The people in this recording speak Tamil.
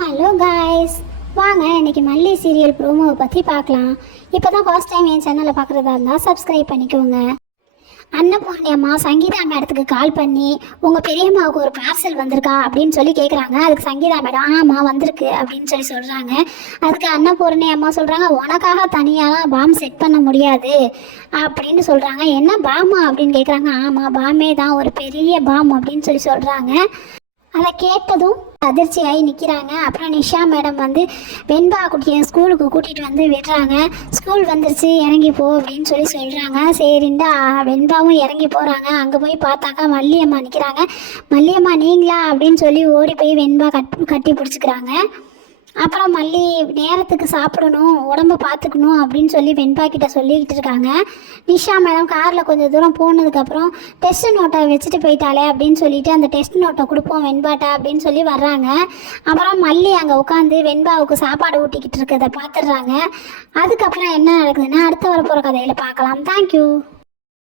ஹலோ காய்ஸ், வாங்க இன்னைக்கு மல்லி சீரியல் ப்ரோமோவை பற்றி பார்க்கலாம். இப்போ தான் ஃபர்ஸ்ட் டைம் என் சேனலை பார்க்குறதா இருந்தால் சப்ஸ்கிரைப் பண்ணிக்கோங்க. அன்னபூர்ணி அம்மா சங்கீதா மேடத்துக்கு கால் பண்ணி உங்கள் பெரியம்மாவுக்கு ஒரு பார்சல் வந்திருக்கா அப்படின்னு சொல்லி கேட்குறாங்க. அதுக்கு சங்கீதா மேடம் ஆமாம் வந்திருக்கு அப்படின்னு சொல்லி சொல்கிறாங்க. அதுக்கு அன்னபூர்ணி அம்மா சொல்கிறாங்க, உனக்காக தனியாலாம் பாம் செட் பண்ண முடியாது அப்படின்னு சொல்கிறாங்க. என்ன பாமா அப்படின்னு கேட்குறாங்க. ஆமாம் பாமே தான், ஒரு பெரிய பாம் அப்படின்னு சொல்லி சொல்கிறாங்க. அதை கேட்டதும் அதிர்ச்சியாகி நிற்கிறாங்க. அப்புறம் நிஷா மேடம் வந்து வெண்பா குட்டியை ஸ்கூலுக்கு கூட்டிகிட்டு வந்து விடுறாங்க. ஸ்கூல் வந்துருச்சு இறங்கி போ அப்படின்னு சொல்லி சொல்கிறாங்க. சரிண்டா வெண்பாவும் இறங்கி போகிறாங்க. அங்கே போய் பார்த்தாக்கா மல்லியம்மா நிற்கிறாங்க. மல்லியம்மா நீங்களா அப்படின்னு சொல்லி ஓடி போய் வெண்பா கட்டி பிடிச்சிக்கிறாங்க. அப்புறம் மல்லி நேரத்துக்கு சாப்பிடணும், உடம்பை பார்த்துக்கணும் அப்படின்னு சொல்லி வெண்பா கிட்ட சொல்லிக்கிட்டு இருக்காங்க. நிஷா மேடம் காரில் கொஞ்சம் தூரம் போனதுக்கப்புறம் டெஸ்ட் நோட்டை வச்சுட்டு போயிட்டாலே அப்படின்னு சொல்லிட்டு அந்த டெஸ்ட் நோட்டை கொடுப்போம் வெண்பாட்டா அப்படின்னு சொல்லி வர்றாங்க. அப்புறம் மல்லி அங்கே உட்காந்து வெண்பாவுக்கு சாப்பாடு ஊட்டிக்கிட்டு இருக்கிறத பார்த்துடுறாங்க. அதுக்கப்புறம் என்ன நடக்குதுன்னா அடுத்த வரப்போகிற கதையில் பார்க்கலாம். தேங்க்யூ.